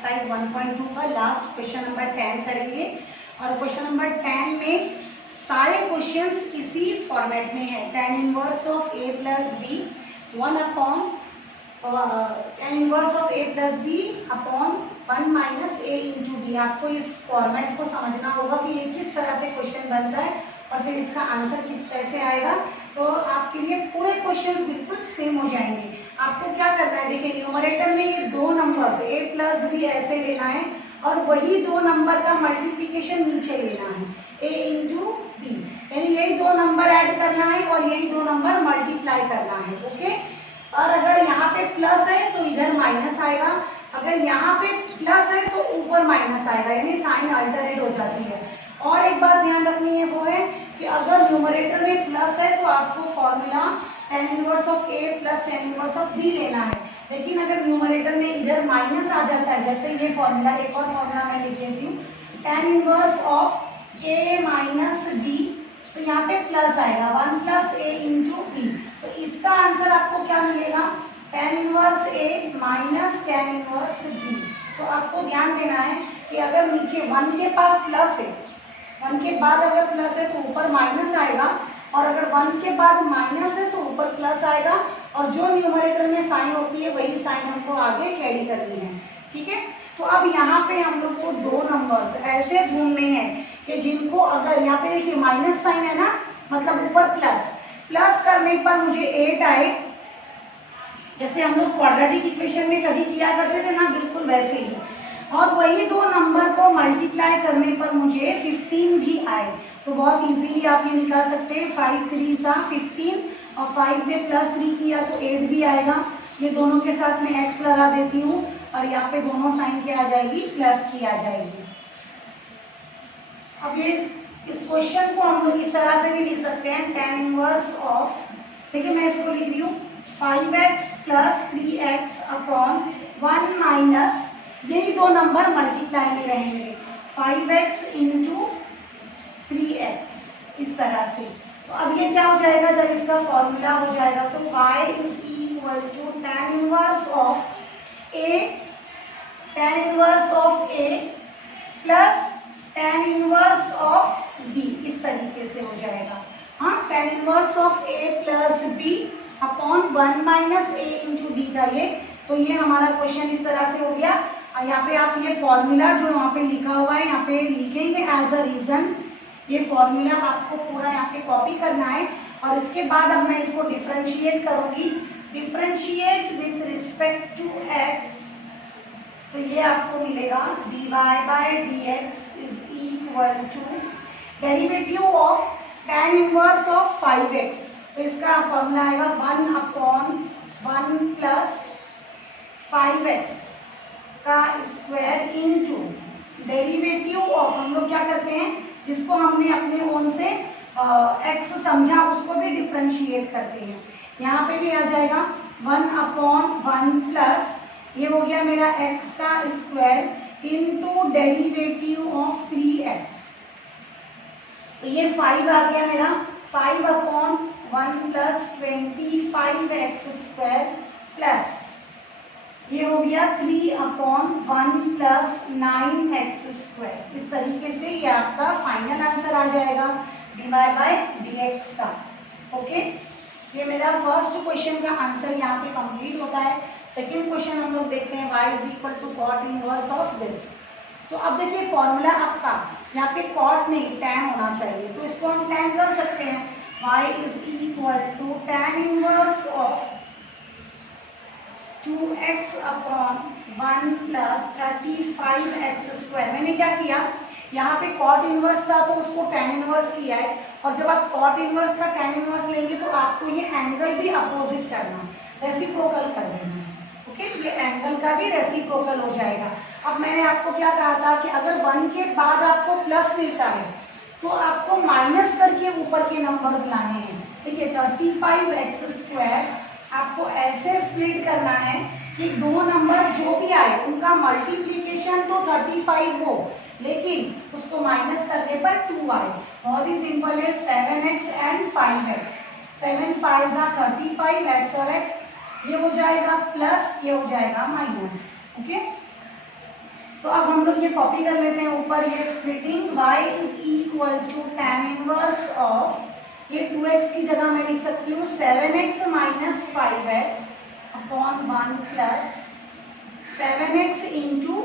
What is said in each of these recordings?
Exercise 1.2 का last question number 10 करेंगे। और क्वेश्चन नंबर 10 में सारे क्वेश्चंस इसी फॉर्मेट में है। tan inverse of a plus B 1 upon tan inverse of a plus B upon 1 minus a into B. आपको इस फॉर्मेट को समझना होगा कि ये किस तरह से क्वेश्चन बनता है और फिर इसका आंसर किस तरह से आएगा। तो आपके लिए पूरे क्वेश्चंस बिल्कुल सेम हो जाएंगे। आपको क्या करना है, देखिए न्यूमरेटर में ये दो नंबर्स a प्लस बी ऐसे लेना है और वही दो नंबर का मल्टीप्लिकेशन नीचे लेना है a इंटू बी, यानी यही दो नंबर ऐड करना है और यही दो नंबर मल्टीप्लाई करना है। ओके, और अगर यहाँ पे प्लस है तो इधर माइनस आएगा, अगर यहाँ पे प्लस है तो ऊपर माइनस आएगा, यानी साइन अल्टरनेट हो जाती है। और एक बात ध्यान रखनी है वो है कि अगर न्यूमरेटर में प्लस है तो आपको formula tan inverse of a plus tan inverse of b लेना है। लेकिन अगर न्यूमरेटर में इधर माइनस आ जाता है, जैसे ये फॉर्मूला, एक और फॉर्मूला मैं लिख देती हूँ, tan inverse of a minus b, तो यहाँ पे प्लस आएगा 1 प्लस a इंटू बी। तो इसका आंसर आपको क्या मिलेगा, tan inverse a minus tan inverse b। तो आपको ध्यान देना है कि अगर नीचे 1 के पास प्लस है, 1 के बाद अगर प्लस है तो ऊपर माइनस आएगा, और अगर 1 के बाद माइनस है तो ऊपर प्लस आएगा, और जो न्यूमरेटर में साइन होती है वही साइन हमको आगे कैरी करनी है। ठीक है, तो अब यहाँ पे हम लोग को दो नंबर्स ऐसे ढूंढने हैं कि जिनको, अगर यहाँ पे देखिए माइनस साइन है ना, मतलब ऊपर प्लस, प्लस करने पर मुझे 8 आए, जैसे हम लोग क्वाड्रेटिक इक्वेशन में कभी किया करते थे ना, बिल्कुल वैसे ही। और वही दो नंबर को मल्टीप्लाई करने पर मुझे 15 भी आए, तो बहुत इजीली आप ये निकाल सकते हैं। 5 3 सा 15 और 5 में प्लस 3 किया तो 8 भी आएगा। ये दोनों के साथ में x लगा देती हूँ और यहाँ पे दोनों साइन क्या आ जाएगी, प्लस की आ जाएगी। अब ये इस क्वेश्चन को हम लोग इस तरह से भी लिख सकते हैं, tan इनवर्स ऑफ, देखिए मैं इसको लिख रही हूँ 5x plus 3x upon 1 minus, यही दो नंबर मल्टीप्लाई में रहेंगे, 5x इंटू 3x, इस तरह से। तो अब ये क्या हो जाएगा, जब इसका फॉर्मूला हो जाएगा तो y is equal to tan inverse of a, tan inverse of a plus tan inverse of b, इस तरीके से हो जाएगा। हाँ, tan inverse of a plus b upon 1 minus a into B था ये। तो ये हमारा क्वेश्चन इस तरह से हो गया। यहाँ पे आप ये फॉर्मूला जो यहाँ पे लिखा हुआ है यहाँ पे लिखेंगे एज अ रीजन। ये फॉर्मूला आपको पूरा यहाँ पे कॉपी करना है और इसके बाद अब मैं इसको डिफरेंशिएट करूंगी। Differentiate with respect to x, तो ये आपको मिलेगा dy by dx is equal to derivative of tan inverse of 5x। तो इसका फॉर्मूला आएगा 1 अपॉन 1 प्लस 5x का स्क्वायर इनटू डेरिवेटिव ऑफ, हम लोग क्या करते हैं, जिसको हमने अपने ओन से x समझा उसको भी डिफरेंशिएट करते हैं। यहाँ पे भी आ जाएगा 1 अपॉन 1 प्लस, ये हो गया मेरा x का square into derivative of 3x। तो ये 5 आ गया मेरा, 5 upon 1 plus 25x square plus ये हो गया 3 अपॉन 1 प्लस 9x स्क्वायर। इस तरीके से ये आपका फाइनल आंसर आ जाएगा dy बाय dx का। ओके, ये मेरा फर्स्ट क्वेश्चन का आंसर यहाँ पे कंप्लीट होता है। सेकंड क्वेश्चन हम लोग देखते हैं, y is equal to cot inverse of this. तो अब देखिए फॉर्मूला आपका यहाँ पे cot नहीं tan होना चाहिए, तो इसको हम tan कर सकते हैं। y is equal to tan inverse of 2x upon 1 plus 35x square. मैंने क्या किया, यहाँ पे cot इनवर्स था तो उसको tan इनवर्स किया है, और जब आप cot इनवर्स का tan इनवर्स लेंगे तो आपको ये एंगल भी अपोजिट करना है, रेसिप्रोकल कर देना है। ओके, ये एंगल का भी रेसिप्रोकल हो जाएगा। अब मैंने आपको क्या कहा था कि अगर 1 के बाद आपको प्लस मिलता है तो आपको माइनस करके ऊपर के नंबर्स लाने हैं। देखिए 35x स्क्वायर आपको ऐसे स्प्लिट करना है कि दो नंबर्स जो भी आए उनका मल्टीप्लिकेशन तो 35 हो, लेकिन उसको माइनस करने पर 2 आए। बहुत ही सिंपल है, 7x एंड 5x, 7 5 35, x और x ये हो जाएगा प्लस, ये हो जाएगा माइनस। ओके, तो अब हम लोग ये कॉपी कर लेते हैं ऊपर, ये splitting y is equal to tan inverse of, ये 2x की जगह मैं लिख सकती हूँ 7x minus 5x upon 1 plus 7x into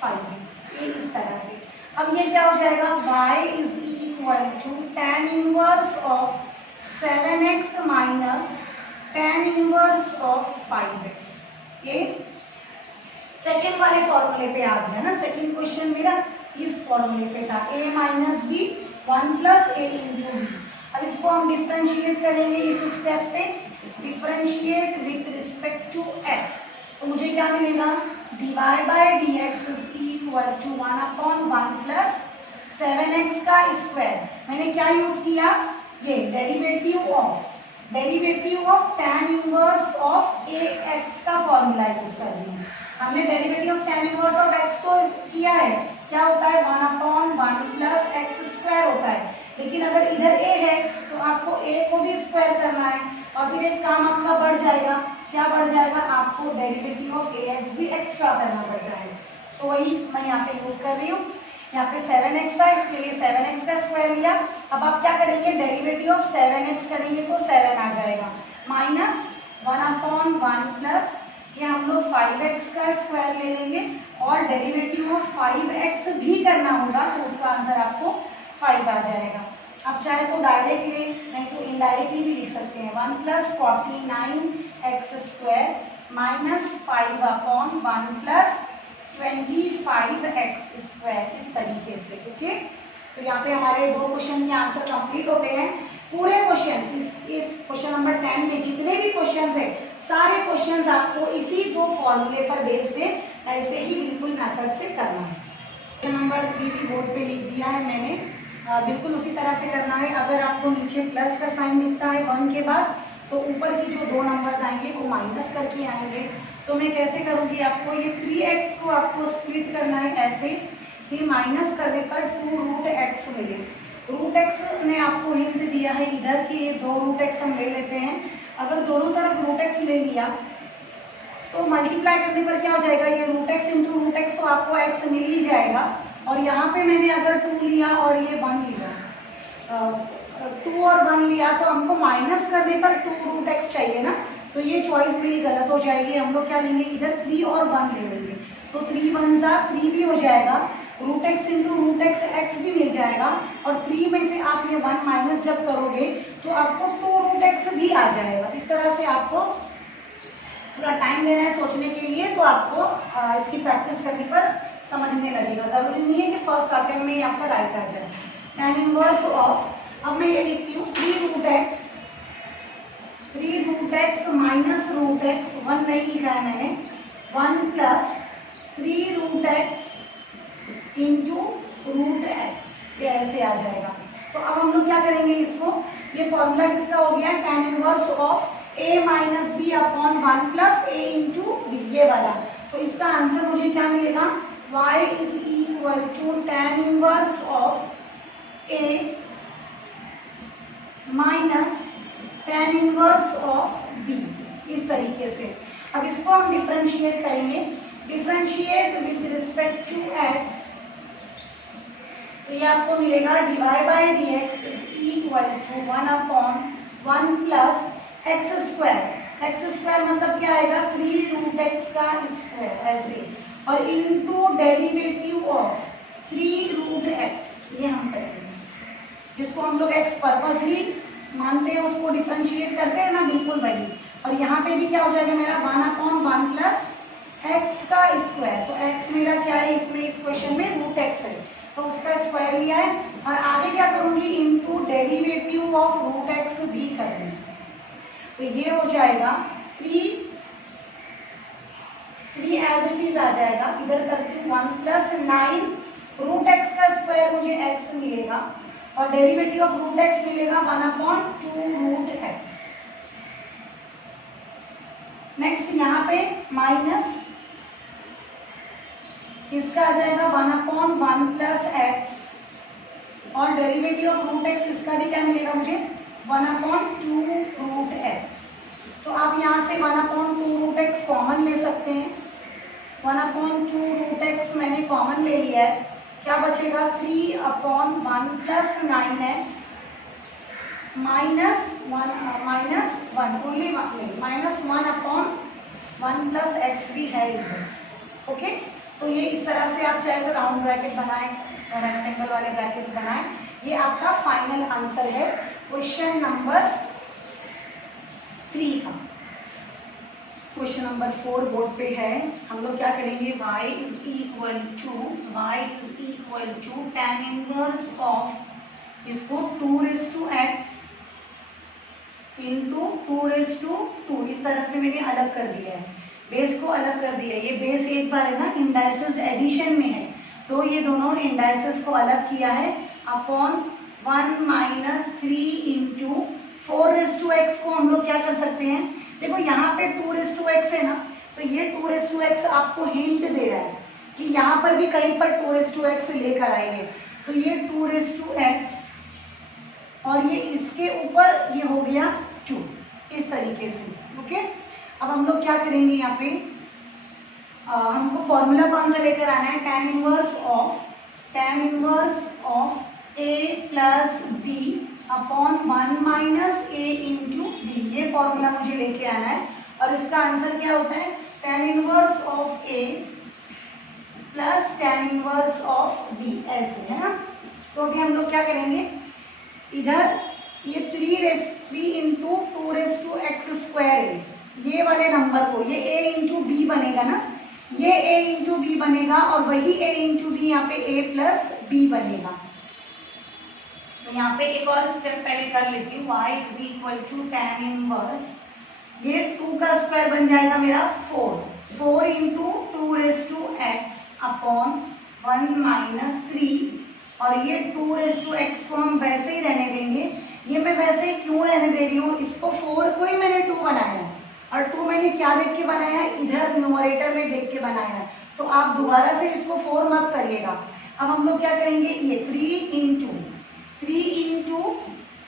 5x, ये इस तरह से। अब ये क्या हो जाएगा, y is equal to tan inverse of 7x minus tan inverse of 5x। ये सेकेंड वाले फॉर्मूले पे आ गया ना, सेकेंड क्वेश्चन मेरा इस फॉर्मूले पे था, a minus B 1 plus a into B. अब इसको हम डिफरेंशिएट करेंगे इस स्टेप पे, differentiate with respect to x, तो मुझे क्या मिलेगा, dy by dx is equal to 1 upon 1 plus 7x का स्क्वायर। मैंने क्या यूज किया, ये derivative of tan inverse of ax का फॉर्मूला यूज कर रही हूँ। हमने derivative of tan inverse of x को किया है, क्या होता है 1 अपॉन 1 प्लस एक्स स्क्वायर होता है, लेकिन अगर इधर a है तो आपको a को भी स्क्वायर करना है, और फिर एक काम आपका बढ़ जाएगा, क्या बढ़ जाएगा, आपको डेरिवेटिव ऑफ ax भी एक्स्ट्रा करना पड़ता है। तो वही मैं यहाँ पे यूज कर रही हूँ, यहाँ पे 7x था, इसके लिए 7x का स्क्वायर लिया। अब आप क्या करेंगे, डेरिवेटिव ऑफ 7x करेंगे तो 7 आ जाएगा, माइनस 1 अपॉन 1 प्लस, ये हम लोग 5x का स्क्वायर ले लेंगे, और डेरिवेटिव ऑफ 5x भी करना होगा, तो उसका आंसर आपको 5 आ जाएगा। अब चाहे तो डायरेक्टली नहीं तो इनडायरेक्टली भी लिख सकते हैं, 1 plus 49x square minus 5 upon 1 plus 25x square, इस तरीके से। ओके, तो यहाँ पे हमारे दो क्वेश्चन के आंसर कंप्लीट होते हैं। पूरे क्वेश्चन इस क्वेश्चन नंबर 10 में जितने भी क्वेश्चंस है, सारे क्वेश्चंस आपको इसी दो फॉर्मूले पर बेस्ड है, ऐसे ही बिल्कुल मेथड से करना है। क्वेश्चन नंबर 3 भी बोर्ड पे लिख दिया है मैंने, बिल्कुल उसी तरह से करना है। अगर आपको नीचे प्लस का साइन दिखता है 1 के बाद, तो ऊपर की जो दो नंबर्स आएंगे वो माइनस करके आएंगे। तो मैं कैसे करूँगी, आपको ये 3x को आपको स्प्लिट करना है ऐसे कि माइनस करने पर 2 रूट एक्स मिले। रूट एक्स ने आपको हिंट दिया है इधर कि ये 2 रूट एक्स हम ले लेते हैं। अगर दोनों तरफ रूट एक्स ले लिया तो मल्टीप्लाई करने पर क्या हो जाएगा, ये root X into root X, तो आपको एक्स मिल ही जाएगा। और यहाँ पे मैंने अगर 2 लिया और ये 1 लिया, 2 और 1 लिया, तो हमको माइनस करने पर 2 रूट एक्स चाहिए ना, तो ये चॉइस मेरी गलत हो जाएगी। हम लोग क्या लेंगे, इधर 3 और 1 ले लेंगे, तो 3 1 जा 3 भी हो जाएगा, root X into root X X भी मिल जाएगा, और 3 में से आप ये 1 माइनस जब करोगे तो आपको 2 रूट एक्स भी आ जाएगा। इस तरह से आपको थोड़ा टाइम लेना है सोचने के लिए, तो आपको इसकी प्रैक्टिस करने पर समझने लगेगा। जरूरी नहीं है कि फर्स्ट अटेम्प्ट में आपका राइट आ जाए। tan इनवर्स ऑफ, अब मैं ये लिखती हूँ 3 root X minus root X, 1 नहीं लिखा है मैंने, 1 plus 3 root X into root x, ये ऐसे आ जाएगा। तो अब हम लोग क्या करेंगे, इसको, ये फॉर्मूला किसका हो गया, tan inverse of a minus b upon 1 plus a into b, ये वाला। तो इसका आंसर मुझे क्या मिलेगा, y is equal to tan inverse of a minus tan inverse of b, इस तरीके से। अब इसको हम डिफरेंशिएट करेंगे, differentiate with respect to x, तो ये आपको मिलेगा dy by dx is equal to 1 upon 1 plus x square. X square मतलब क्या आएगा, 3 रूट एक्स का स्क्वायर ऐसे, और into derivative of 3 root x, ये हम करेंगे, जिसको हम लोग एक्स पर्पसली मानते हैं उसको डिफरेंशिएट करते हैं ना, बिल्कुल वही। और यहाँ पे भी क्या हो जाएगा मेरा 1 अपॉन 1 प्लस एक्स का स्क्वायर, तो एक्स मेरा क्या है इसमें, इस क्वेश्चन में रूट एक्स है, तो उसका स्क्वायर लिया है। और आगे क्या करूंगी, into derivative of root x भी करेंगे, तो ये हो जाएगा 3 एज इट इज आ जाएगा। इधर करती हूँ 1 प्लस 9 रूट एक्स का स्क्वायर, मुझे एक्स मिलेगा, और डेरिवेटिव ऑफ रूट एक्स मिलेगा 1 अपॉन 2 रूट एक्स। नेक्स्ट यहाँ पे माइनस, इसका आ जाएगा 1 अपॉन 1 प्लस एक्स, और डेरिवेटिव ऑफ रूट एक्स, इसका भी क्या मिलेगा मुझे, 1 अपॉन 2 रूट एक्स। तो आप यहाँ से 1 अपॉन 2 रूट एक्स कॉमन ले सकते हैं। 1 अपॉन 2 रूट एक्स मैंने कॉमन ले लिया है, क्या बचेगा 3/1 plus 9x -1 only -1/1 plus x भी है इधर। ओके, तो ये इस तरह से आप चाहे तो राउंड ब्रैकेट बनाएं, रेक्टेंगल वाले ब्रैकेट्स बनाएं। ये आपका फाइनल आंसर है क्वेश्चन नंबर 3 का। क्वेश्चन नंबर 4 बोर्ड पे है। हम लोग क्या करेंगे, y is equal to tan inverse of इसको 2x इंटू 2 इस तरह से मैंने अलग कर दिया है, बेस को अलग कर दिया है। ये बेस एक बार है ना इंडाइसेस एडिशन में है, तो ये दोनों इंडाइसेस को अलग किया है अपॉन 1 माइनस 3 इंटू 4x को हम लोग क्या कर सकते हैं, देखो यहाँ पे 2x है ना, तो ये 2x आपको हिंट दे रहा है कि यहाँ पर भी कहीं पर 2x लेकर आएंगे, तो ये 2x और ये इसके ऊपर ये हो गया 2 इस तरीके से। ओके, अब हम लोग क्या करेंगे, यहाँ पे हमको फॉर्मूला कौन सा लेकर आना है, tan inverse of a plus B upon 1 minus a into b, ये फॉर्मूला मुझे लेके आना है। और इसका आंसर क्या होता है, tan inverse of a plus tan inverse of b, ऐसे है ना। तो अभी हम लोग क्या करेंगे, इधर ये 3 इंटू 2x² है, ये वाले नंबर को, ये a इंटू बी बनेगा ना, ये a इंटू बी बनेगा और वही a इंटू बी यहाँ पे a प्लस b बनेगा। तो यहाँ पे एक और स्टेप पहले कर लेती हूँ, y is equal to tan inverse, ये 2 का स्क्वायर बन जाएगा मेरा 4 इंटू 2x अपॉन 1 माइनस 3, और ये 2x को हम वैसे ही रहने देंगे। ये मैं वैसे ही क्यों रहने दे रही हूँ, इसको 4 को ही मैंने 2 बनाया है, और 2 मैंने क्या देख के बनाया है, इधर न्यूमरेटर में देख के बनाया है, तो आप दोबारा से इसको 4 मत करिएगा। अब हम लोग क्या करेंगे, ये 3 इंटू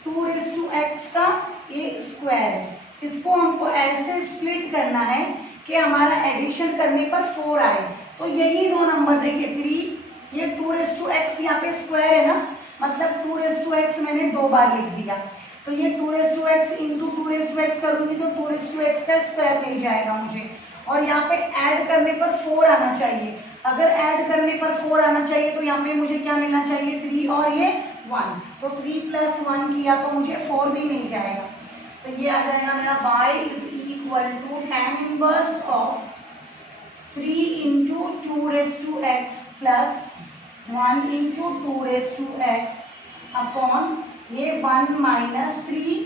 2x का ये स्क्वायर है, इसको हमको ऐसे स्प्लिट करना है कि हमारा एडिशन करने पर 4 आए। तो यही दो नंबर देखिए, 3 ये 2x यहाँ पे स्क्वायर है ना, मतलब 2x मैंने 2 बार लिख दिया, तो ये 2x इंटू 2x करूंगी तो 2x का स्क्वायर मिल जाएगा मुझे। और यहाँ पे ऐड करने पर 4 आना चाहिए, अगर ऐड करने पर 4 आना चाहिए तो यहाँ पे मुझे क्या मिलना चाहिए, 3 और ये 1, तो 3 प्लस 1 किया तो मुझे 4 भी मिल जाएगा। तो ये आ जाएगा मेरा y is equal to tan inverse of 3 into 2x plus 1 into 2x upon ये 1 माइनस 3,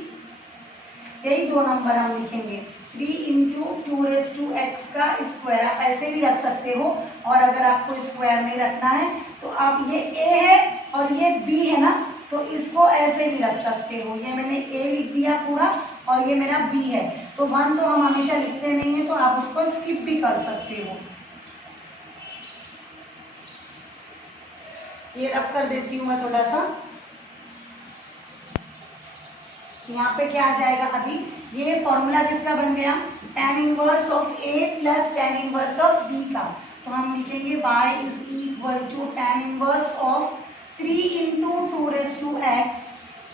यही दो नंबर हम लिखेंगे, 3 इंटू 2x का स्क्वायर, आप ऐसे भी रख सकते हो, और अगर आपको स्क्वायर नहीं रखना है तो आप ये a है और ये b है ना, तो इसको ऐसे भी रख सकते हो। ये मैंने a लिख दिया पूरा और ये मेरा b है, तो 1 तो हम हमेशा लिखते नहीं है, तो आप उसको स्किप भी कर सकते हो। ये रब कर देती हूँ मैं थोड़ा सा, यहाँ पे क्या आ जाएगा, अभी ये फॉर्मूला किसका बन गया, tan inverse of a plus tan inverse of b का। तो हम लिखेंगे y is equal to tan inverse of 3 into 2x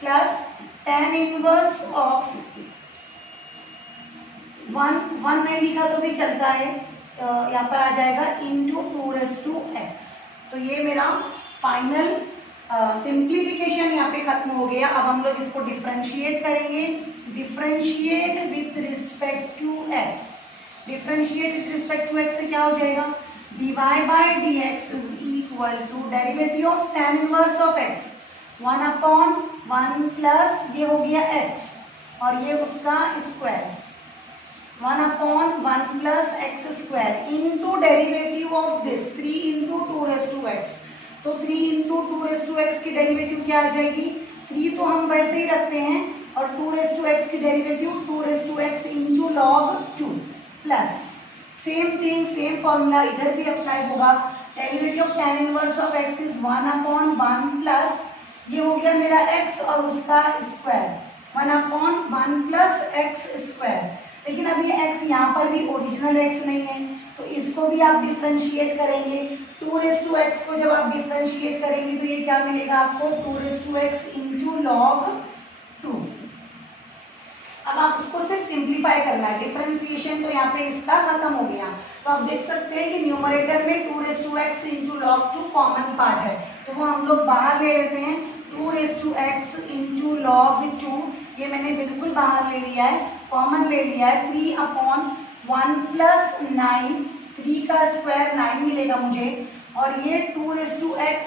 plus tan inverse of 1 नहीं लिखा तो भी चलता है, यहाँ पर आ जाएगा इंटू 2x। तो ये मेरा फाइनल सिंप्लीफिकेशन यहाँ पे खत्म हो गया। अब हम लोग इसको डिफरेंशिएट करेंगे, differentiate with respect to x। Differentiate with respect to x से क्या हो जाएगा, dy by dx is equal to derivative of tan inverse of x 1 upon 1 plus ये हो गया x और ये उसका square 1 upon 1 plus x square into derivative of this 3 into 2x। तो 3 इंटू 2x की डेरिवेटिव क्या आ जाएगी, 3 तो हम वैसे ही रखते हैं, और 2x की derivative 2x into log 2 plus same thing, same formula इधर भी अप्लाई होगा। Derivative of tan inverse of x is 1 upon 1 plus ये हो गया मेरा x और उसका square 1 upon 1 plus x square. लेकिन अब ये x यहाँ पर भी ओरिजिनल x नहीं है, तो तो इसको भी आप डिफरेंशिएट करेंगे। 2x को जब आप डिफरेंशिएट करेंगे तो ये क्या मिलेगा आपको, 2x इंटू लॉग 2। अब आप इसको सिर्फ सिंप्लीफाई करना है, डिफरेंशिएशन तो यहाँ पे इसका खत्म हो गया। तो आप देख सकते हैं कि न्यूमरेटर में 2x into log 2 common part है, तो वो हम लोग बाहर ले लेते हैं। 2x इंटू लॉग 2 ये मैंने बिल्कुल बाहर ले लिया है, कॉमन ले लिया है। 3/1 प्लस 9, 3 का स्क्वायर 9 मिलेगा मुझे, और ये 2x,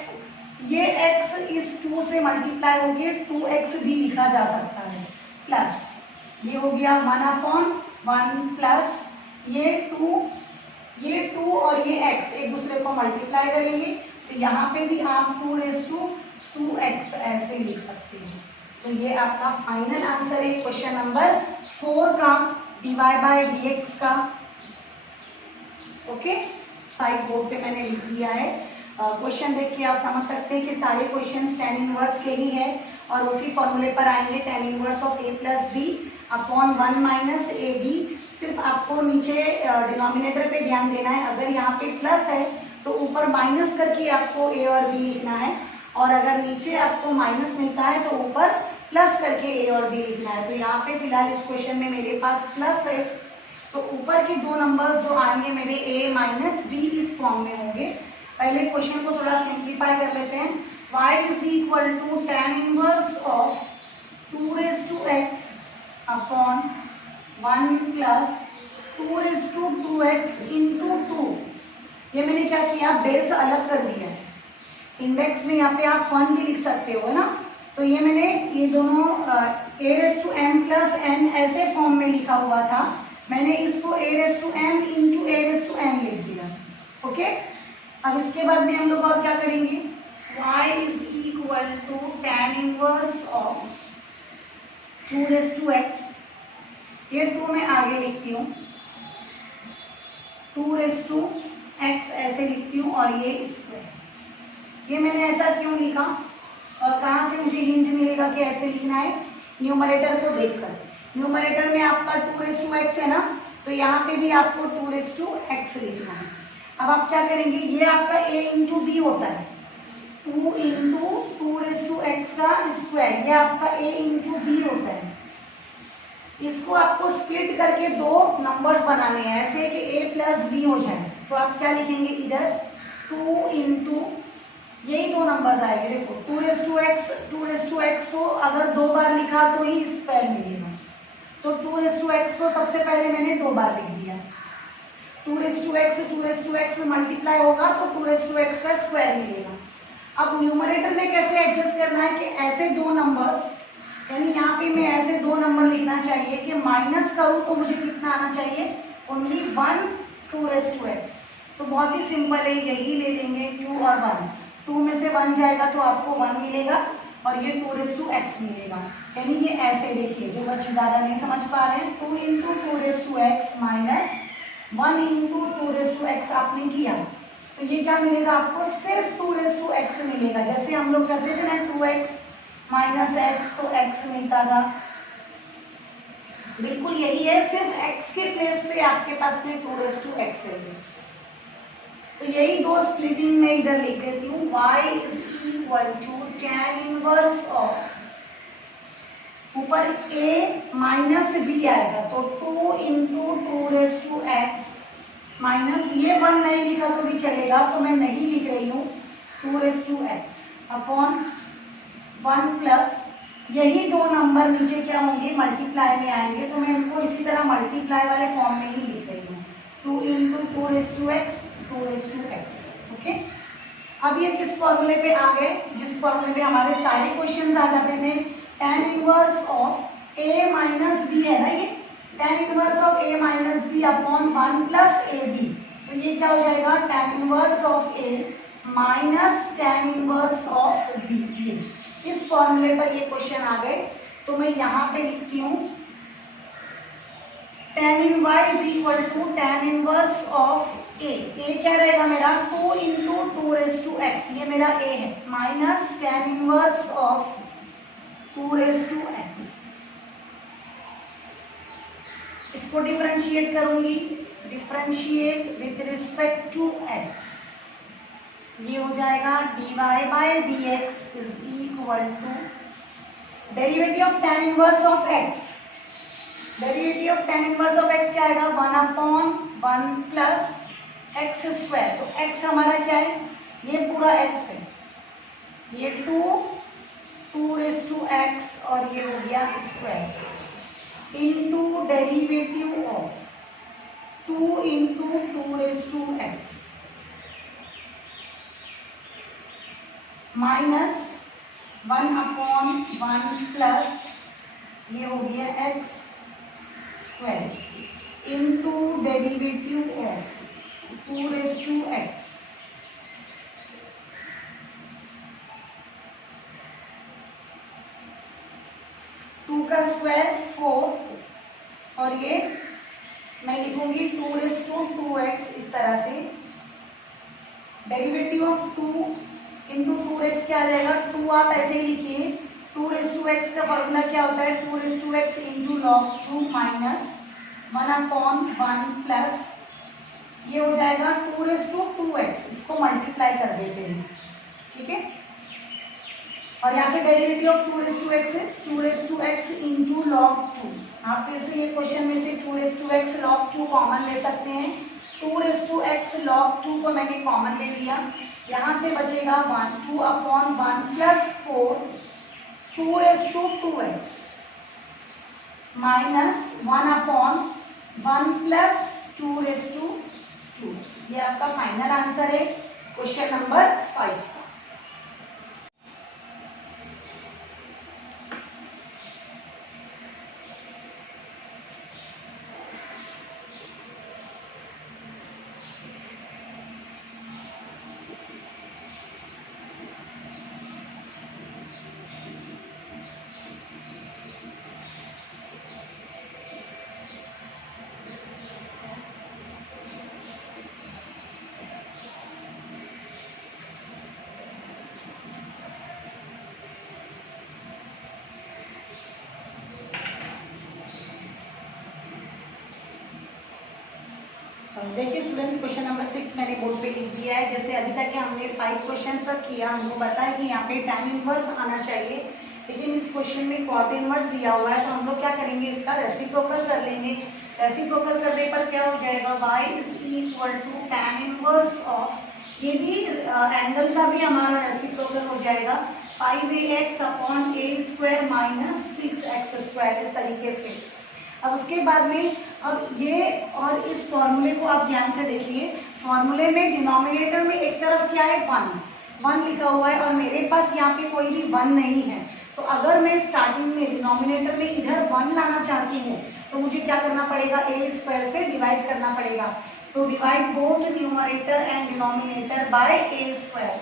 ये x इस 2 से मल्टीप्लाई होके 2x भी लिखा जा सकता है, प्लस ये हो गया 1/1 प्लस ये 2 और ये x एक दूसरे को मल्टीप्लाई करेंगे, तो यहाँ पे भी आप 2x ऐसे लिख सकते हैं। तो ये आपका फाइनल आंसर है क्वेश्चन नंबर 4 का dy/dx का। ओके, साइड बोर्ड पे मैंने लिख दिया है। क्वेश्चन देख के आप समझ सकते हैं कि सारे क्वेश्चन tan इनवर्स के ही है और उसी फॉर्मूले पर आएंगे, tan inverse of a plus b upon 1 minus a b. सिर्फ आपको नीचे डिनोमिनेटर पे ध्यान देना है, अगर यहाँ पे प्लस है तो ऊपर माइनस करके आपको a और b लिखना है, और अगर नीचे आपको माइनस मिलता है तो ऊपर प्लस करके a और b लिखना है। तो यहाँ पे फिलहाल इस क्वेश्चन में मेरे पास प्लस है, तो ऊपर के दो नंबर्स जो आएंगे मेरे a माइनस b इस फॉर्म में होंगे। पहले क्वेश्चन को थोड़ा सिंप्लीफाई कर लेते हैं। y is equal to tan inverse of 2x upon 1 plus 2x into 2। ये मैंने क्या किया, बेस अलग कर दिया है। इंडेक्स में यहाँ पे आप 1 भी लिख सकते हो ना, तो ये मैंने ये दोनों a⁻m प्लस n ऐसे फॉर्म में लिखा हुआ था, मैंने इसको a⁻m इंटू a⁻n लिख दिया। ओके, अब इसके बाद में हम लोग और क्या करेंगे, y is equal to tan inverse of 2x, ये 2 मैं आगे लिखती हूँ, 2x ऐसे लिखती हूँ, और ये स्क्वायर। ये मैंने ऐसा क्यों लिखा और कहाँ से मुझे हिंट मिलेगा कि ऐसे लिखना है, न्यूमरेटर को देखकर। न्यूमरेटर में आपका 2x है ना, तो यहाँ पे भी आपको 2x लिखना है। अब आप क्या करेंगे, ये आपका a इंटू बी होता है, 2 इंटू 2x का स्क्वायर, ये आपका a इंटू बी होता है। इसको आपको स्प्लिट करके दो नंबर्स बनाने हैं ऐसे कि a प्लस बी हो जाए, तो आप क्या लिखेंगे इधर 2 इंटू, यही दो नंबर्स आएंगे। देखो 2x को अगर 2 बार लिखा तो ही स्क्वायर मिलेगा, तो 2x को सबसे पहले मैंने 2 बार लिख दिया। 2x में मल्टीप्लाई होगा तो 2x का स्क्वायर मिलेगा। अब न्यूमरेटर में कैसे एडजस्ट करना है कि ऐसे दो नंबर्स, यानी यहाँ पे मैं ऐसे 2 नंबर लिखना चाहिए कि माइनस करूँ तो मुझे कितना आना चाहिए, ओनली 1 2x। तो बहुत ही सिंपल है, यही ले लेंगे q और 1, 2 में से 1 जाएगा तो आपको 1 मिलेगा और ये 2x मिलेगा। यानी ये ऐसे देखिए, जो बच्चे ज़्यादा नहीं समझ पा रहे हैं, 2 into 2x minus 1 into 2x आपने किया, तो ये क्या मिलेगा आपको, सिर्फ 2x मिलेगा। जैसे हम लोग करते थे ना 2x माइनस x तो x मिलता था, बिल्कुल यही है, सिर्फ x के प्लेस पे आपके पास में 2x है। तो यही दो स्प्लिटिंग में इधर लिख देती हूँ, y is equal to tan inverse of, ऊपर a माइनस b आएगा तो 2 इंटू 2x माइनस, ये 1 नहीं लिखा तो भी चलेगा, तो मैं नहीं लिख रही हूँ, 2x अपॉन 1 प्लस, यही दो नंबर नीचे क्या होंगे, मल्टीप्लाई में आएंगे, तो मैं इनको इसी तरह मल्टीप्लाई वाले फॉर्म में ही लिख रही हूँ, 2 इंटू 2x 2x। ओके, अब ये किस फॉर्मूले पे आ गए, जिस फॉर्मूले पे हमारे सारे क्वेश्चंस आ जाते थे, tan inverse of a minus b है ना, ये tan inverse of a minus b upon 1 plus a b, तो ये क्या हो जाएगा, tan inverse of a minus tan inverse of b। इस फॉर्मूले पर ये क्वेश्चन आ गए, तो मैं यहाँ पे लिखती हूँ tan इन y is equal to tan inverse of a क्या रहेगा मेरा, 2 इंटू 2x, ये मेरा a है, minus tan inverse of 2x। इसको डिफरेंशिएट करूंगी, differentiate with respect to x, ये हो जाएगा dy by dx is equal to derivative of tan inverse of x, derivative of tan inverse of x क्या आएगा 1/1 प्लस एक्स स्क्वायर, तो x हमारा क्या है, ये पूरा x है, ये 2 रेज़ टू x और ये हो गया square into derivative of 2 into 2 raise to x minus 1/1 plus ये हो गया x square into derivative of 2 raise to x, two का स्क्वायर 4 और ये मैं लिखूंगी 2 रेज़ टू 2x इस तरह से, डेरिवेटिव ऑफ 2 इंटू 2x क्या आ जाएगा, 2 आप ऐसे ही लिखिए, 2 रेज़ टू x का फॉर्मूला क्या होता है 2 raise to x into log 2 minus 1/1 plus ये हो जाएगा 2 रेज़ टू 2x, इसको मल्टीप्लाई कर देते हैं, ठीक है, और यहाँ पे derivative of 2 raise to x is 2 raise to x into log 2, आप फिर से ये क्वेश्चन में से 2 raise to x log 2 common ले सकते हैं, 2 रेज़ टू x लॉग 2 को मैंने कॉमन ले लिया, यहाँ से बचेगा 2/1 plus 4 2 raise to 2x minus 1/1 plus 2 raise to 2x, ये आपका फाइनल आंसर है क्वेश्चन नंबर 5 का। देखिए स्टूडेंट्स, क्वेश्चन नंबर 6 मैंने बोर्ड पे लिख दिया है। जैसे अभी तक हमने 5 क्वेश्चन किया, हमको बताया कि यहाँ पे tan इनवर्स आना चाहिए, लेकिन इस क्वेश्चन में cot इनवर्स दिया हुआ है, तो हम लोग क्या करेंगे, इसका रेसिप्रोकल कर लेंगे। रेसिप्रोकल करने पर क्या हो जाएगा, y is equal to tan inverse of, ये भी एंगल का भी हमारा रेसिप्रोकल हो जाएगा 5ax upon a square minus 6x square, इस तरीके से। अब उसके बाद में अब ये और इस फॉर्मूले को आप ध्यान से देखिए, फॉर्मूले में डिनोमिनेटर में एक तरफ क्या है 1 लिखा हुआ है और मेरे पास यहाँ पे कोई भी 1 नहीं है, तो अगर मैं स्टार्टिंग में डिनोमिनेटर में इधर 1 लाना चाहती हूँ तो मुझे क्या करना पड़ेगा, a स्क्वायर से डिवाइड करना पड़ेगा। तो divide both numerator and denominator by a square,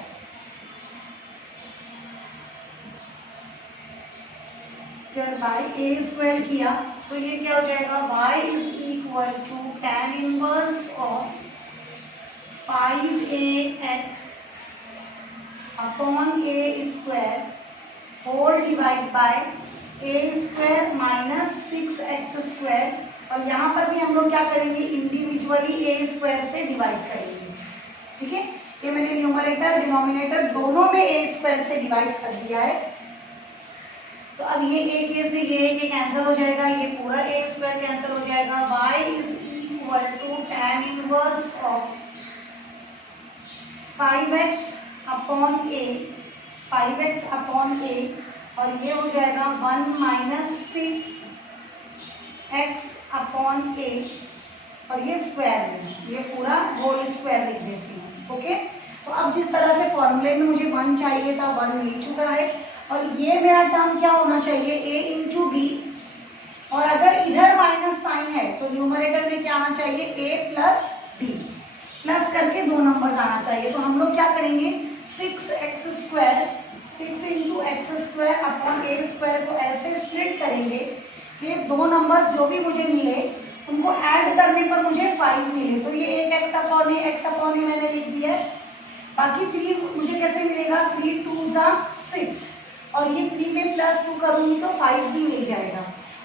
by a square किया तो ये क्या हो जाएगा, y is equal to tan inverse of 5ax upon a square whole divide by a square minus 6x square, और यहाँ पर भी हम लोग क्या करेंगे, इंडिविजुअली a स्क्वायर से डिवाइड करेंगे, ठीक है। ये मैंने न्यूमरेटर डिनोमिनेटर दोनों में a स्क्वायर से डिवाइड कर दिया है। तो अब ये एक से ये कैंसिल हो जाएगा, ये पूरा a स्क्वायर कैंसिल हो जाएगा, y is equal to tan inverse of 5x upon a, 5x upon a, और ये हो जाएगा 1 माइनस 6x अपॉन a, और ये स्क्वायर में ये पूरा होल स्क्वायर लिख देती हूँ, ओके। तो अब जिस तरह से फॉर्मूले में मुझे 1 चाहिए था 1 मिल चुका है, और ये मेरा टर्म क्या होना चाहिए, a इंटू बी, और अगर इधर माइनस साइन है तो न्यूमरेटर में क्या आना चाहिए, a प्लस बी, प्लस करके 2 नंबर्स आना चाहिए। तो हम लोग क्या करेंगे, 6x square 6 into x square upon a square को ऐसे स्प्लिट करेंगे कि 2 नंबर्स जो भी मुझे मिले उनको ऐड करने पर मुझे 5 मिले, तो ये एक x अपॉन a मैंने लिख दिया है। बाकी 3 मुझे कैसे मिलेगा, 3 2 6, और ये 3 में प्लस 2 करूंगी तो 5 भी मिल जाएगा,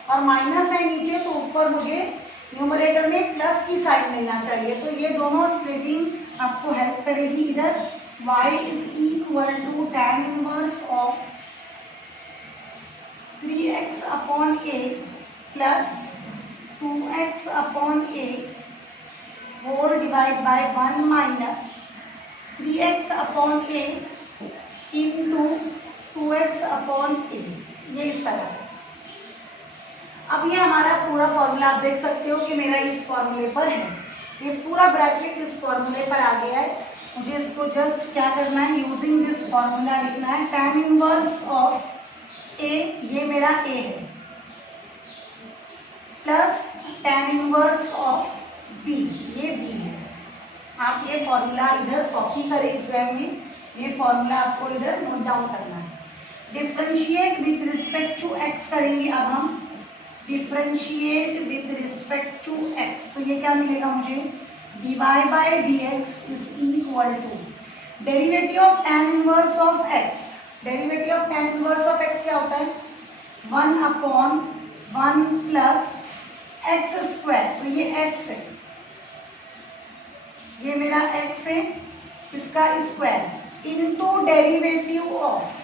और माइनस है नीचे तो ऊपर मुझे न्यूमरेटर में प्लस की साइन मिलना चाहिए, तो ये दोनों स्प्लिटिंग आपको हेल्प करेगी। इधर y is equal to tan inverse of 3x upon a plus 2x upon a whole divide by 1 minus 3x upon a into 2x upon a, ये इस तरह से। अब ये हमारा पूरा फॉर्मूला आप देख सकते हो कि मेरा इस फॉर्मूले पर है, ये पूरा ब्रैकेट इस फॉर्मूले पर आ गया है। मुझे इसको जस्ट क्या करना है, यूजिंग दिस फॉर्मूला लिखना है tan इनवर्स ऑफ a, ये मेरा a है, plus tan inverse of b, ये b है। आप ये फॉर्मूला इधर कॉपी करें एग्जाम में, ये फॉर्मूला आपको इधर नोट डाउन करना है। Differentiate with respect to x करेंगे, अब हम differentiate with respect to x, तो ये क्या मिलेगा मुझे, dy by dx is equal to derivative of tan inverse of x। Derivative of tan inverse of x क्या होता है, 1 अपॉन 1 प्लस एक्स स्क्वायर, तो ये x है, ये मेरा x है, इसका स्क्वायर इनटू डेरिवेटिव ऑफ,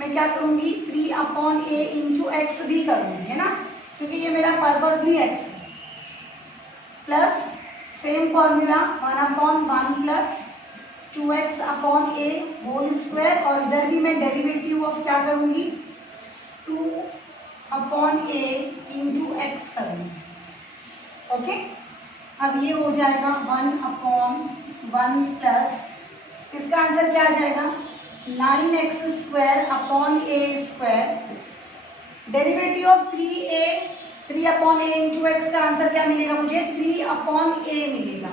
मैं क्या करूंगी 3 अपॉन a इंटू एक्स भी करूंगी, है ना, क्योंकि ये मेरा पर्पसली x है, plus same formula 1 upon 1 plus 2x upon a whole square, और इधर भी मैं डेरिवेटिव ऑफ क्या करूंगी 2 अपॉन a इंटू एक्स करूंगी। ओके, अब ये हो जाएगा 1 अपॉन 1 प्लस, इसका आंसर क्या आ जाएगा 9x square upon a square, derivative of 3 upon a into x का आंसर क्या मिलेगा मुझे 3 अपॉन a मिलेगा,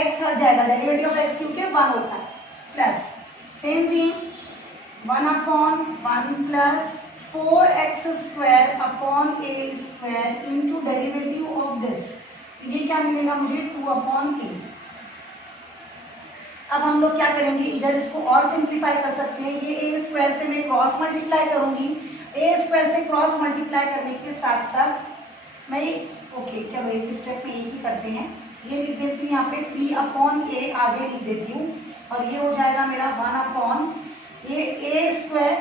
x हट जाएगा, डेरिवेटिव ऑफ x क्योंकि 1 होता है, plus same thing 1 upon 1 plus 4x square upon a square into derivative of this, ये क्या मिलेगा मुझे 2 अपॉन a। अब हम लोग क्या करेंगे, इधर इसको और सिंप्लीफाई कर सकते हैं, ये a स्क्वायर से मैं क्रॉस मल्टीप्लाई करूंगी, a स्क्वायर से क्रॉस मल्टीप्लाई करने के साथ साथ मैं ओके चलो एक स्टेप में एक ही करते हैं, ये लिख देती हूँ यहाँ पे 3 अपॉन a आगे लिख देती हूँ, और ये हो जाएगा मेरा 1 अपॉन ये a square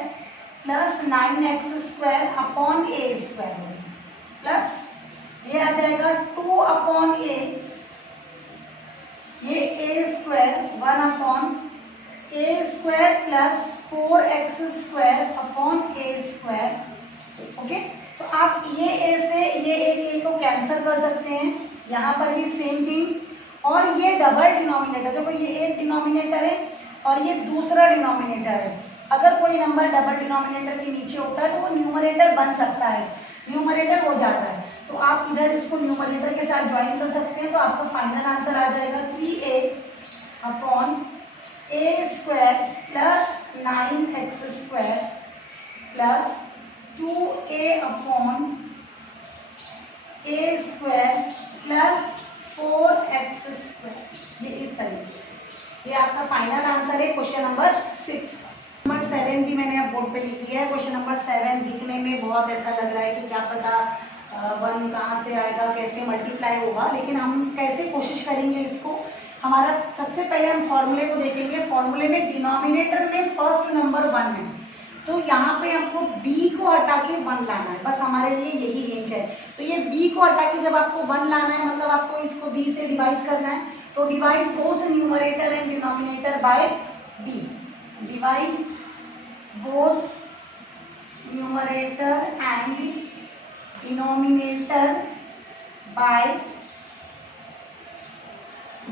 plus 9x square upon a square, plus ये आ जाएगा 2 अपॉन a, ये a square 1 upon a square plus 4x square upon a square. Okay, तो आप ये a से ये एक a को कैंसिल कर सकते हैं, यहाँ पर भी सेम थिंग, और ये डबल डिनोमिनेटर, देखो ये एक डिनोमिनेटर है और ये दूसरा डिनोमिनेटर है, अगर कोई नंबर डबल डिनोमिनेटर के नीचे होता है तो वो न्यूमरेटर बन सकता है, न्यूमरेटर हो जाता है, तो आप इधर इसको न्यूमरेटर के साथ ज्वाइन कर सकते हैं, तो आपका फाइनल आंसर आ जाएगा 3a upon a square plus 9x square plus 2a upon a square plus 4x square, ये इस तरीके से, ये आपका फाइनल आंसर है क्वेश्चन नंबर 6। नंबर 7 भी मैंने अब बोर्ड पे लिख दिया है। क्वेश्चन नंबर 7 दिखने में बहुत ऐसा लग रहा है कि क्या पता 1 कहाँ से आएगा, कैसे मल्टीप्लाई होगा, लेकिन हम कैसे कोशिश करेंगे इसको। हमारा सबसे पहले हम फॉर्मूले को देखेंगे। फॉर्मूले में डिनोमिनेटर में फर्स्ट नंबर 1 है, तो यहाँ पे हमको b को हटा के 1 लाना है, बस हमारे लिए यही हिंट है। तो ये b को हटा के जब आपको 1 लाना है, मतलब आपको इसको b से डिवाइड करना है, तो divide both numerator and denominator bye b, divide both numerator and denominator by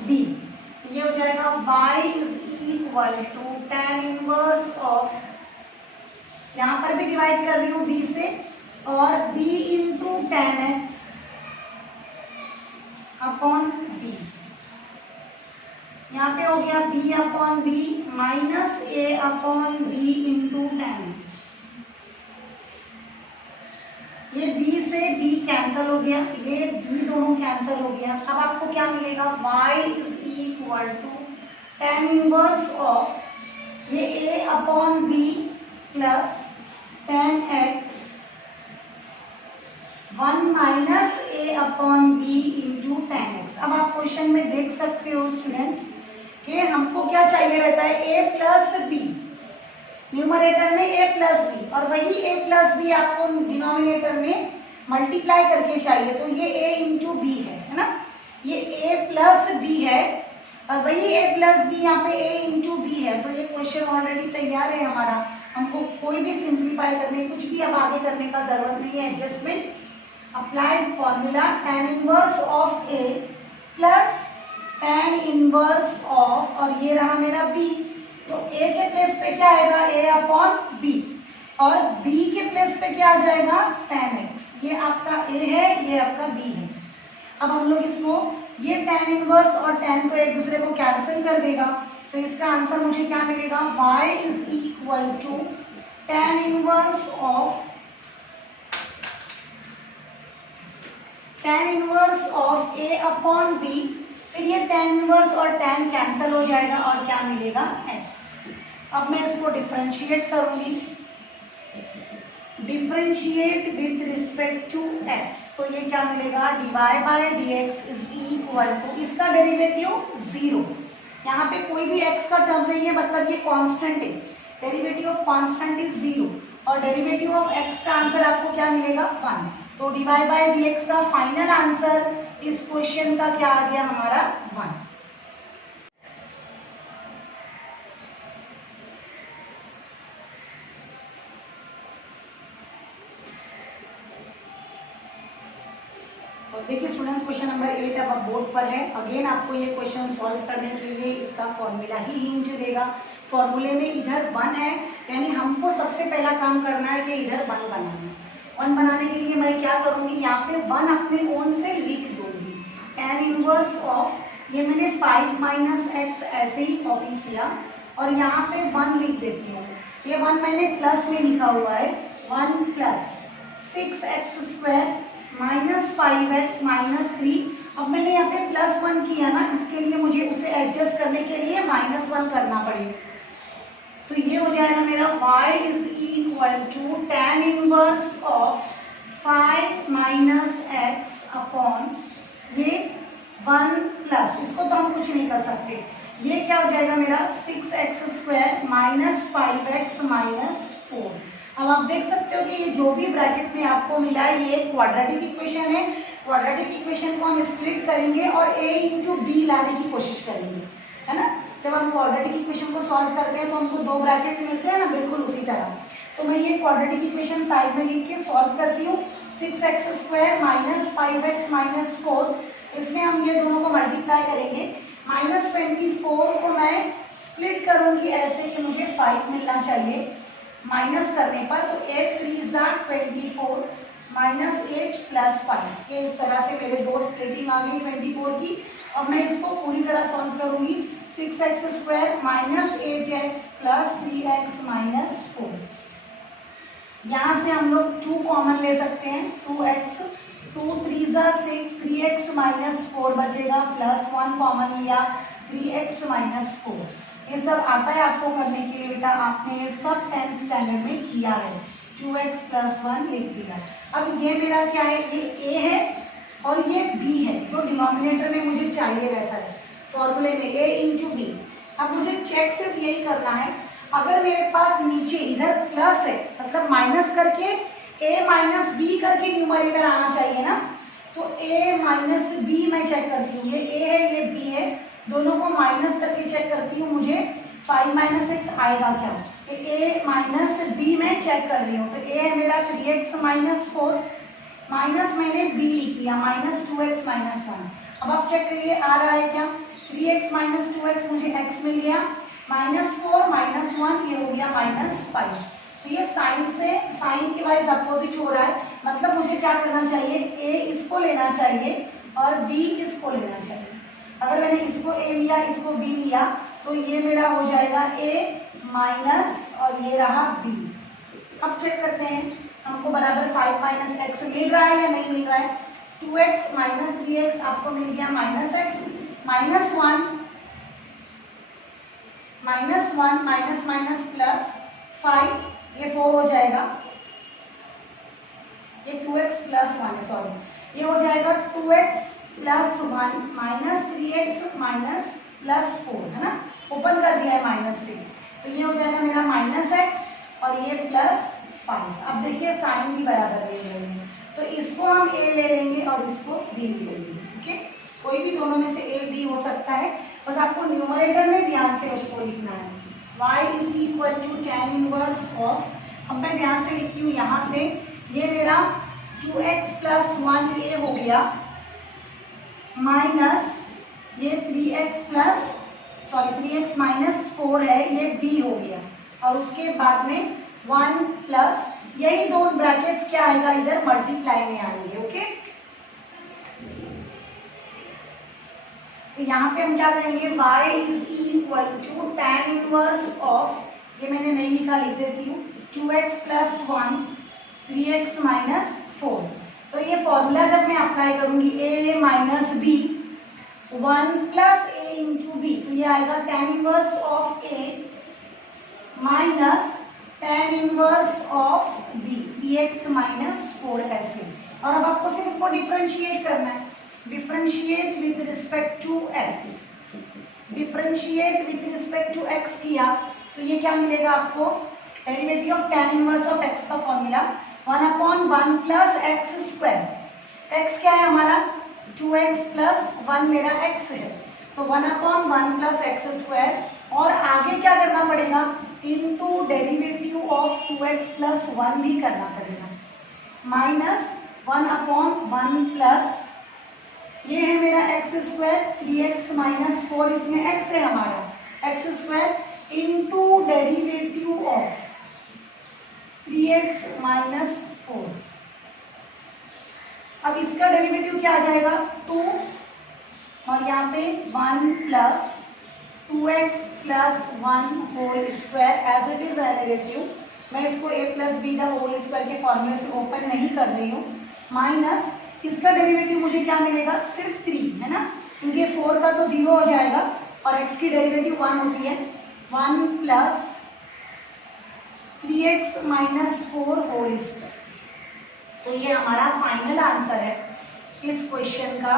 b, ये हो जाएगा y is equal to tan inverse of, यहाँ पर भी डिवाइड कर रही हूँ b से, और b into tan x upon b, यहाँ पे हो गया b upon b minus a upon b into tan x, ये b से b कैंसिल हो गया, ये b दोनों कैंसिल हो गया। अब आपको क्या मिलेगा, y is equal to tan inverse of ये a upon b plus tan x 1 minus a upon b into 10x। अब आप क्वेश्चन में देख सकते हो स्टूडेंट्स कि हमको क्या चाहिए रहता है, a प्लस बी, न्यूमरेटर में a प्लस बी, और वही a प्लस बी आपको डिनोमिनेटर में मल्टीप्लाई करके चाहिए, तो ये a इंटू बी है ना, ये a प्लस बी है, और वही a प्लस बी यहाँ पे a इंटू बी है। तो ये क्वेश्चन ऑलरेडी तैयार है हमारा, हमको कोई भी सिंप्लीफाई करने, कुछ भी अब आगे करने का जरूरत नहीं है। Adjustment, applied formula, tan inverse of a plus tan inverse of, और ये रहा मेरा b, तो a के प्लेस पे क्या आएगा, a अपॉन b, और b के प्लेस पे क्या आ जाएगा, tan x। ये आपका a है, ये आपका b है। अब हम लोग इसको, ये tan इनवर्स और tan तो एक दूसरे को कैंसिल कर देगा, तो इसका आंसर मुझे क्या मिलेगा, y is equal to tan inverse of, tan inverse of a upon b, फिर ये tan इनवर्स और tan कैंसिल हो जाएगा, और क्या मिलेगा, x। अब मैं इसको डिफरेंशिएट करूंगी, differentiate with respect to x, तो ये क्या मिलेगा, dy by dx is equal to, इसका डेरिवेटिव 0, यहाँ पे कोई भी x का टर्म नहीं है, मतलब ये कांस्टेंट है, डेरिवेटिव ऑफ कांस्टेंट इज 0, और डेरिवेटिव ऑफ x का आंसर आपको क्या मिलेगा, 1। तो dy बाय dx का फाइनल आंसर इस क्वेश्चन का क्या आ गया हमारा, 1। देखिए स्टूडेंट्स, क्वेश्चन नंबर 8 अब बोर्ड पर है। अगेन आपको ये क्वेश्चन सॉल्व करने के लिए इसका फॉर्मूला ही हिंट देगा। फॉर्मूले में इधर 1 है, यानी हमको सबसे पहला काम करना है कि इधर 1 बनाना है। 1 बनाने के लिए मैं क्या करूंगी, यहाँ पे 1 अपने ओन से लिख दूंगी, tan इनवर्स ऑफ, ये मैंने 5 माइनस एक्स ऐसे ही कॉपी किया, और यहाँ पे 1 लिख देती हूँ। ये 1 मैंने प्लस में लिखा हुआ है, 1 plus 6x² minus 5x minus 3। अब मैंने यहाँ पे +1 किया ना, इसके लिए मुझे उसे एडजस्ट करने के लिए -1 करना पड़ेगा, तो ये हो जाएगा मेरा y is equal to tan inverse of 5 minus x upon ये 1 प्लस, इसको तो हम कुछ नहीं कर सकते, ये क्या हो जाएगा मेरा 6x² माइनस 5x माइनस 4। अब आप देख सकते हो कि ये जो भी ब्रैकेट में आपको मिला है ये क्वाड्रेटिक इक्वेशन है। क्वाड्रेटिक इक्वेशन को हम स्प्लिट करेंगे और a इंटू बी लाने की कोशिश करेंगे, है ना। जब हम क्वाड्रेटिक इक्वेशन को सॉल्व करते हैं तो हमको 2 ब्रैकेट्स मिलते हैं ना, बिल्कुल उसी तरह। तो मैं ये क्वाड्रेटिक इक्वेशन साइड में लिख के सॉल्व करती हूँ। 6x² माइनस 5x माइनस 4, इसमें हम ये दोनों को मल्टीप्लाई करेंगे। -24 को मैं स्प्लिट करूंगी ऐसे कि मुझे 5 मिलना चाहिए माइनस करने पर, तो 8 3 24 माइनस 8 प्लस 5, ये इस तरह से मेरे 2 स्प्लिटिंग आ गई 24 की। अब मैं इसको पूरी तरह सॉल्व करूंगी। 6x² minus 8x plus 3x minus 4, यहाँ से हम लोग 2 कॉमन ले सकते हैं, 2x, 2 3 6, 3x माइनस 4 बचेगा, प्लस 1 कॉमन लिया, 3x माइनस 4। ये सब आता है आपको करने के लिए बेटा, आपने ये सब 10th स्टैंडर्ड में किया है। 2x प्लस 1 लिख दिया। अब ये मेरा क्या है, ये a है और ये b है, जो डिनोमिनेटर में मुझे चाहिए रहता है फॉर्मूले में, a इंटू बी। अब मुझे चेक सिर्फ यही करना है, अगर मेरे पास नीचे इधर प्लस है, मतलब माइनस करके a माइनस बी करके न्यूमरेटर आना चाहिए ना, तो a माइनस बी मैं चेक करती हूँ, ये a है ये b है, दोनों को माइनस करके चेक करती हूँ, मुझे 5 माइनस एक्स आएगा क्या, तो a माइनस बी में चेक कर रही हूँ, तो a है मेरा 3x माइनस 4, माइनस मैंने b लिख दिया, माइनस 2x माइनस 1। अब आप चेक करिए आ रहा है क्या, 3x माइनस 2x मुझे x मिल गया, -4 माइनस 1 ये हो गया -5। तो ये साइन से साइन के वाइज अपोजिट हो रहा है, मतलब मुझे क्या करना चाहिए, a इसको लेना चाहिए और b इसको लेना चाहिए। अगर मैंने इसको a लिया इसको b लिया तो ये मेरा हो जाएगा a माइनस और ये रहा b। अब चेक करते हैं हमको बराबर 5 माइनस एक्स मिल रहा है या नहीं मिल रहा है। 2x माइनस 3x आपको मिल गया -x, -1 माइनस माइनस प्लस 5, ये 4 हो जाएगा, ये 2x प्लस 1 है, सॉरी, ये हो जाएगा 2x plus 1 minus 3x minus plus 4, है ना, ओपन कर दिया है माइनस से, तो ये हो जाएगा मेरा माइनस x और ये प्लस 5। अब देखिए साइन भी बराबर ले लेंगे, तो इसको हम a ले लेंगे और इसको b ले लेंगे। ओके, कोई भी दोनों में से a b हो सकता है, बस आपको न्यूमरेटर में ध्यान से उसको लिखना है। y is equal to tan inverse of, अब मैं ध्यान से लिखती हूँ यहाँ से, ये मेरा 2x प्लस 1a हो गया माइनस ये 3x plus, sorry 3x minus 4 है, ये b हो गया, और उसके बाद में 1 प्लस, यही दो ब्रैकेट्स क्या आएगा इधर मल्टीप्लाई में आएंगे। ओके, तो यहाँ पे हम क्या करेंगे, y is equal to tan inverse of, ये मैंने नहीं लिखा, लिख देती हूँ, 2x प्लस 1 3x माइनस 4। तो ये फॉर्मूला जब मैं अप्लाई करूंगी a minus b 1 plus a into b, तो ये आएगा tan inverse of a minus tan inverse of b 3x minus 4 ऐसे। और अब आपको सिर्फ इसको डिफरेंशिएट करना है, differentiate with respect to x, differentiate with respect to x किया तो ये क्या मिलेगा आपको, derivative of tan inverse of x का formula 1/1 plus x square. x क्या है हमारा 2x प्लस 1 मेरा x है, तो 1/1 प्लस एक्स स्क्वायर, और आगे क्या करना पड़ेगा, into derivative of 2x plus 1 भी करना पड़ेगा, माइनस 1/1 प्लस, ये है मेरा एक्स स्क्वायर 3x माइनस 4, इसमें x है हमारा x square into derivative of 3x minus 4। अब इसका डेरिवेटिव क्या आ जाएगा 2, और यहाँ पे 1 plus 2x plus 1 whole square as it is derivative, मैं इसको a plus b the whole square के फॉर्मूले से ओपन नहीं कर रही हूँ, माइनस इसका डेरिवेटिव मुझे क्या मिलेगा सिर्फ 3, है ना, क्योंकि 4 का तो 0 हो जाएगा और x की डेरिवेटिव 1 होती है, 1 plus 3x minus 4 whole square. तो ये हमारा फाइनल आंसर है इस क्वेश्चन का।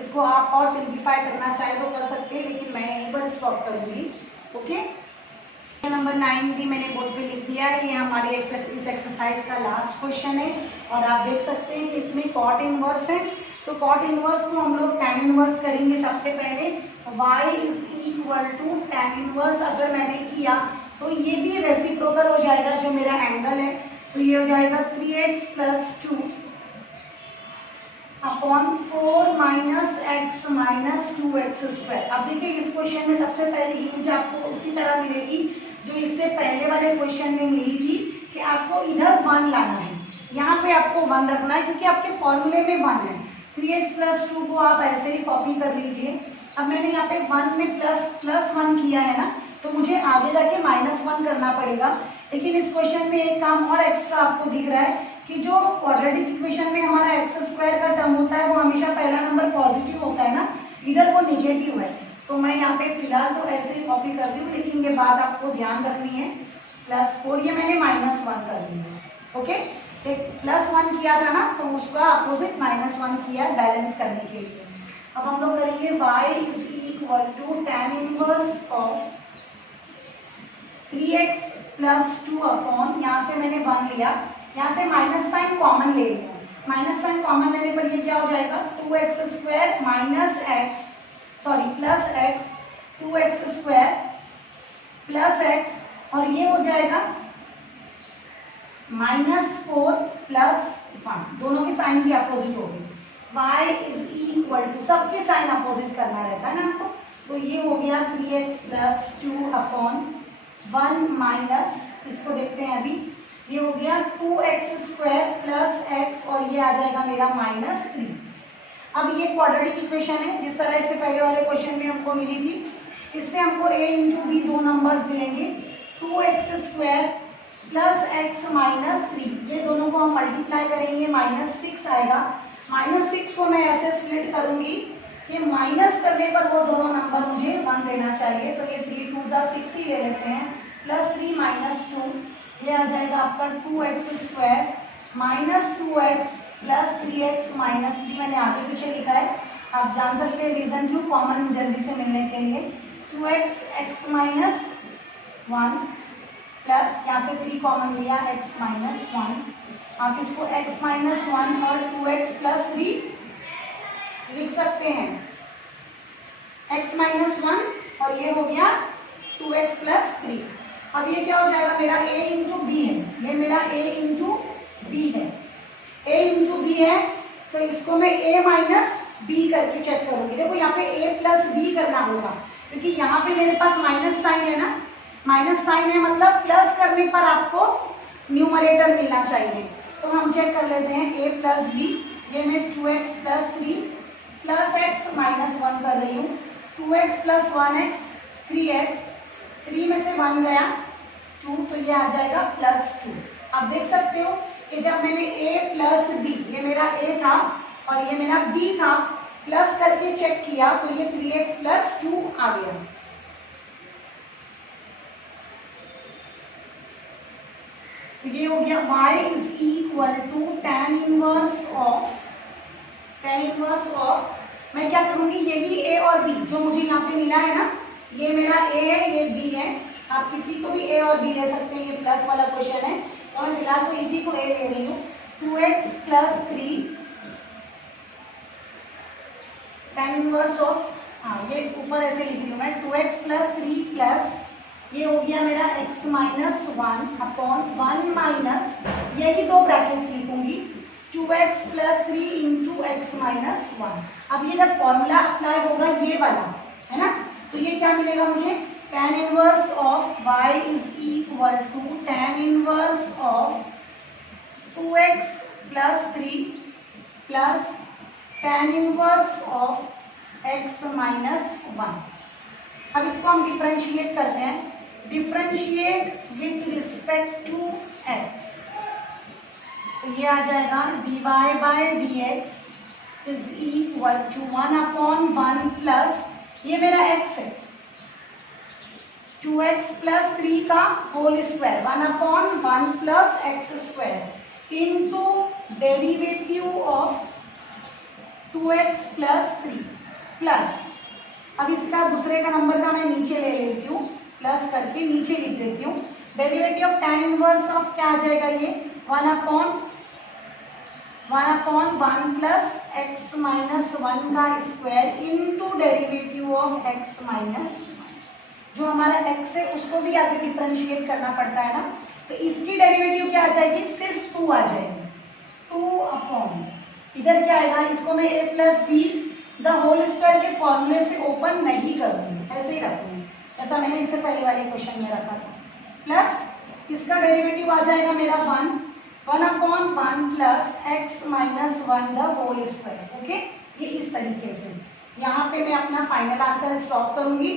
इसको आप और सिंप्लीफाई करना चाहे तो कर सकते हैं, लेकिन मैं यहीं पर स्टॉप करूंगी। ओके, नंबर 9 भी मैंने बोर्ड पे लिख दिया है, ये हमारे इस एक्सरसाइज का लास्ट क्वेश्चन है, और आप देख सकते हैं कि इसमें कॉट इनवर्स है, तो कॉट इनवर्स को हम लोग tan इनवर्स करेंगे। सबसे पहले y is equal to tan inverse अगर मैंने किया तो ये भी रेसिप्रोकल हो जाएगा जो मेरा एंगल है, तो ये हो जाएगा 3x plus 2 upon 4 minus x minus 2x square. अब देखिए इस क्वेश्चन में सबसे पहले यूज आपको उसी तरह मिलेगी जो इससे पहले वाले क्वेश्चन में मिली थी, कि आपको इधर 1 लाना है, यहाँ पे आपको 1 रखना है क्योंकि आपके फॉर्मूले में 1 है। 3x प्लस 2 को आप ऐसे ही कॉपी कर लीजिए। अब मैंने यहाँ पे 1 में प्लस 1 किया है ना, तो मुझे आगे जाके -1 करना पड़ेगा। लेकिन इस क्वेश्चन में एक काम और एक्स्ट्रा आपको दिख रहा है कि जो क्वाड्रेटिक इक्वेशन में हमारा एक्स स्क्वायर का टर्म होता है वो हमेशा पहला नंबर पॉजिटिव होता है ना, इधर वो नेगेटिव है, तो मैं यहाँ पे फिलहाल तो ऐसे ही कॉपी कर रही हूँ, लेकिन ये बात आपको ध्यान रखनी है। +4 ये मैंने -1 कर दिया। ओके, एक +1 किया था ना, तो उसका अपोजिट -1 किया बैलेंस करने के लिए। अब हम लोग करेंगे y is equal to tan inverse of 3x plus 2 upon, यहाँ से मैंने 1 लिया, यहाँ से माइनस साइन कॉमन ले लिया, माइनस साइन कॉमन लेने पर ये क्या हो जाएगा 2x square minus x, sorry plus x, 2x square plus x, और ये हो जाएगा -4 प्लस 1, दोनों की साइन भी अपोजिट होगी। y इज इक्वल टू, सबकी साइन अपोजिट करना रहता है ना आपको, तो ये हो गया 3x प्लस 2 अपॉन 1 माइनस, इसको देखते हैं अभी, ये हो गया 2x स्क्वायर प्लस x, और ये आ जाएगा मेरा -3। अब ये क्वाड्रेटिक इक्वेशन है जिस तरह इससे पहले वाले क्वेश्चन में हमको मिली थी, इससे हमको a इंटू बी दो नंबर्स मिलेंगे, 2x square plus x minus 3, ये दोनों को हम मल्टीप्लाई करेंगे, -6 आएगा। -6 को मैं ऐसे स्प्लिट करूंगी कि माइनस करने पर वो दोनों नंबर मुझे 1 देना चाहिए, तो ये 3 2 6 ही ले लेते हैं, +3 - 2, ये आ जाएगा आपका 2x square minus 2x plus 3x minus 3 मैंने आगे पीछे लिखा है, आप जान सकते हैं रीजन क्यों, कॉमन जल्दी से मिलने के लिए। 2x x माइनस 1 प्लस यहाँ से 3 कॉमन लिया x माइनस 1, आप इसको x माइनस 1 और 2x प्लस 3 लिख सकते हैं, x माइनस 1 और ये हो गया 2x प्लस 3। अब ये क्या हो जाएगा, मेरा a इंटू बी है, ये मेरा a इंटू बी है, a इंटू बी है, तो इसको मैं a माइनस बी करके चेक करूंगी। देखो यहाँ पे a प्लस बी करना होगा, क्योंकि यहाँ पे मेरे पास माइनस साइन है ना, माइनस साइन है मतलब प्लस करने पर आपको न्यूमरेटर मिलना चाहिए। तो हम चेक कर लेते हैं a प्लस बी, ये मैं 2x plus 3 plus x minus 1 कर रही हूँ, 2x प्लस 1x 3x, 3 में से 1 गया 2, तो ये आ जाएगा प्लस 2। आप देख सकते हो कि जब मैंने a प्लस बी, ये मेरा a था और ये मेरा b था, प्लस करके चेक किया तो ये 3x प्लस 2 आ गया। तो ये हो गया y is equal to tan inverse of, मैं क्या करूंगी, यही a और b जो मुझे यहाँ पे मिला है ना, ये मेरा a है, ये b है, आप किसी को भी a और b ले सकते हैं, ये प्लस वाला क्वेश्चन है और मैं फिलहाल तो इसी को a ले रही हूँ। 2x plus 3 tan inverse of, हाँ ये ऊपर ऐसे लिख रही हूँ मैं, 2x प्लस 3 प्लस ये हो गया मेरा x माइनस 1 अपॉन 1 माइनस, यही दो ब्रैकेट्स लिखूंगी, 2x plus 3 into x minus 1। अब ये जब फॉर्मूला अप्लाई होगा ये वाला है ना, तो ये क्या मिलेगा मुझे, tan inverse of y is equal to tan inverse of 2x plus 3 plus tan inverse of x minus 1। अब इसको हम डिफरेंशिएट करते हैं, differentiate with respect to x, तो ये आ जाएगा dy by dx is equal to 1 upon 1 plus, ये मेरा x है, 2x प्लस 3 का whole square, 1 upon 1 plus x square into derivative of 2x plus 3 plus, अब इसका दूसरे का नंबर का मैं नीचे ले लेती हूँ, प्लस करके नीचे लिख देती हूँ, derivative of tan inverse of क्या आ जाएगा, ये 1 अपॉन 1 प्लस एक्स माइनस 1 का square into derivative of x minus 1। जो हमारा x है उसको भी आगे डिफरेंशिएट करना पड़ता है ना, तो इसकी डेरिवेटिव क्या आ जाएगी, सिर्फ 2 आ जाएगी, 2 अपॉन, इधर क्या आएगा, इसको मैं a plus b the whole square के फॉर्मूले से ओपन नहीं करूंगी, ऐसे ही रखूंगी जैसा मैंने इससे पहले वाले क्वेश्चन में रखा था, प्लस इसका डेरिवेटिव आ जाएगा मेरा 1 upon 1 plus x minus 1 the whole square. Okay, ये इस तरीके से, यहाँ पे मैं अपना फाइनल आंसर स्टॉप करूंगी,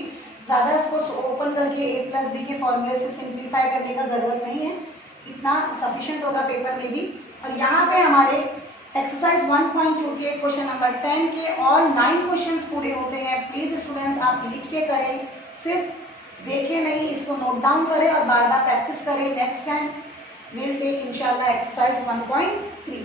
ज़्यादा इसको ओपन करके a प्लस बी के फॉर्मूले से सिंप्लीफाई करने का ज़रूरत नहीं है, इतना सफिशिएंट होगा पेपर में भी। और यहाँ पे हमारे एक्सरसाइज 1.2 के क्वेश्चन नंबर 10 के ऑल 9 क्वेश्चंस पूरे होते हैं। प्लीज़ स्टूडेंट्स आप लिख के करें, सिर्फ देखें नहीं, इसको नोट डाउन करें और बार बार प्रैक्टिस करें। नेक्स्ट टाइम विल टेक इंशाल्लाह एक्सरसाइज 1.3।